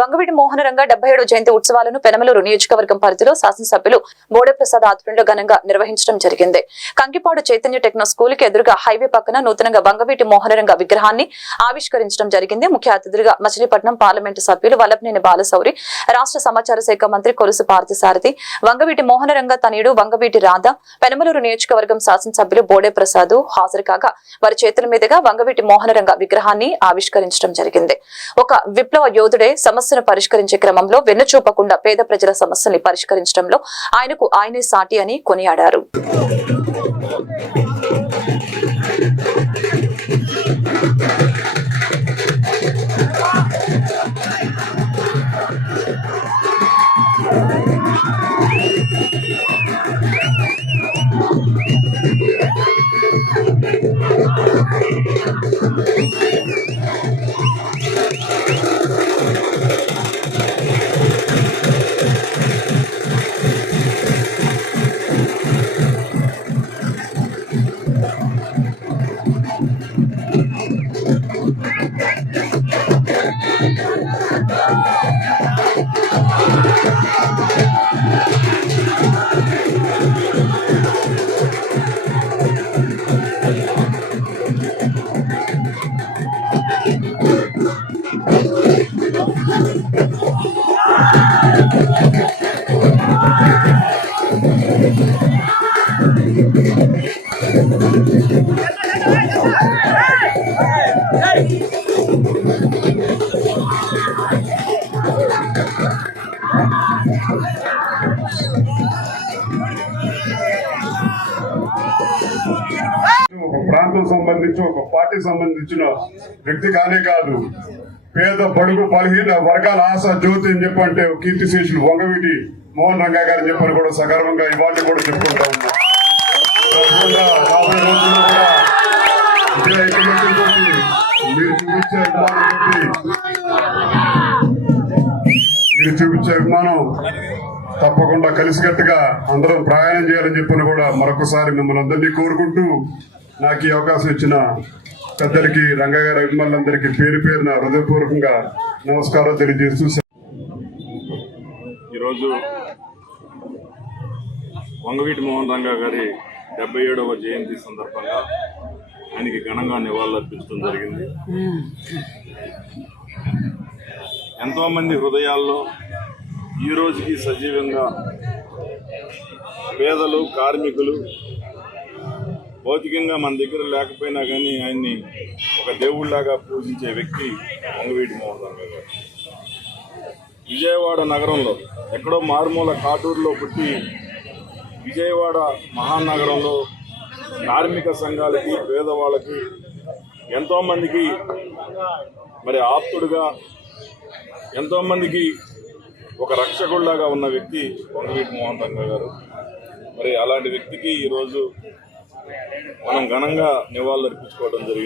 వంగవీటి మోహనరంగ 77వ జయంతి ఉత్సవాలను పెనమలూరు నియోజకవర్గం పరిధిలో శాసనసభ్యులు బోడేప్రసాద్ ఆధ్వర్యంలో ఘనంగా నిర్వహించడం జరిగింది. కంకిపాడు చైతన్య టెక్నో స్కూల్ కి ఎదురుగా హైవే పక్కన నూతనంగా వంగవీటి మోహనరంగ విగ్రహాన్ని ఆవిష్కరించడం జరిగింది. ముఖ్య అతిథులుగా మచిలీపట్నం పార్లమెంటు సభ్యులు వల్లభనేని బాలశౌరి, రాష్ట్ర సమాచార శాఖ మంత్రి కొలుసు పార్థసారథి, వంగవీటి మోహనరంగ తనయుడు వంగవీటి రాధ, పెనమలూరు నియోజకవర్గం శాసనసభ్యులు బోడేప్రసాద్ హాజరు కాగా వారి చేతుల మీదుగా వంగవీటి మోహనరంగ విగ్రహాన్ని ఆవిష్కరించడం జరిగింది. ఒక విప్లవ యోధుడే సమస్యను పరిష్కరించే క్రమంలో వెన్నుచూపకుండా పేద ప్రజల సమస్యల్ని పరిష్కరించడంలో ఆయనకు ఆయనే సాటి అని కొనియాడారు. ఒక ప్రాంతం సంబంధించి ఒక పార్టీ సంబంధించిన వ్యక్తి కానే కాదు, పేద బడుగు బలహీన వర్గాల ఆశ జ్యోతి అని చెప్పంటే కీర్తిశేషులు వంగవీటి మోహన్ రంగా గారు చెప్పని కూడా సగర్వంగా ఇవాళ కూడా చెప్పుకుంటా ఉన్నాం. మీరు చూపించే అభిమానం తప్పకుండా కలిసికట్టుగా అందరం ప్రయాణం చేయాలని చెప్పని కూడా మరొకసారి మిమ్మల్ని అందరినీ కోరుకుంటూ నాకు ఈ అవకాశం ఇచ్చిన పెద్దలకి రంగయ్య గారి అభిమానులందరికీ పేరు పేరున హృదయపూర్వకంగా నమస్కారం తెలియజేస్తూ ఈరోజు వంగవీటి మోహన్ రంగా గారి 77వ జయంతి సందర్భంగా ఆయనకి ఘనంగా నివాళులర్పించడం జరిగింది. ఎంతోమంది హృదయాల్లో ఈ రోజుకి సజీవంగా పేదలు, కార్మికులు భౌతికంగా మన దగ్గర లేకపోయినా కానీ ఆయన్ని ఒక దేవుళ్లాగా పూజించే వ్యక్తి వంగవీటి మోహన్ రంగా గారు. విజయవాడ నగరంలో ఎక్కడో మారుమూల కాటూరులో పుట్టి విజయవాడ మహానగరంలో కార్మిక సంఘాలకి, పేదవాళ్ళకి, ఎంతోమందికి మరి ఆప్తుడుగా, ఎంతోమందికి ఒక రక్షకుడిలాగా ఉన్న వ్యక్తి వంగవీటి మోహన్ రంగా గారు. మరి అలాంటి వ్యక్తికి ఈరోజు మనం ఘనంగా నివాళులర్పించుకోవడం జరిగింది.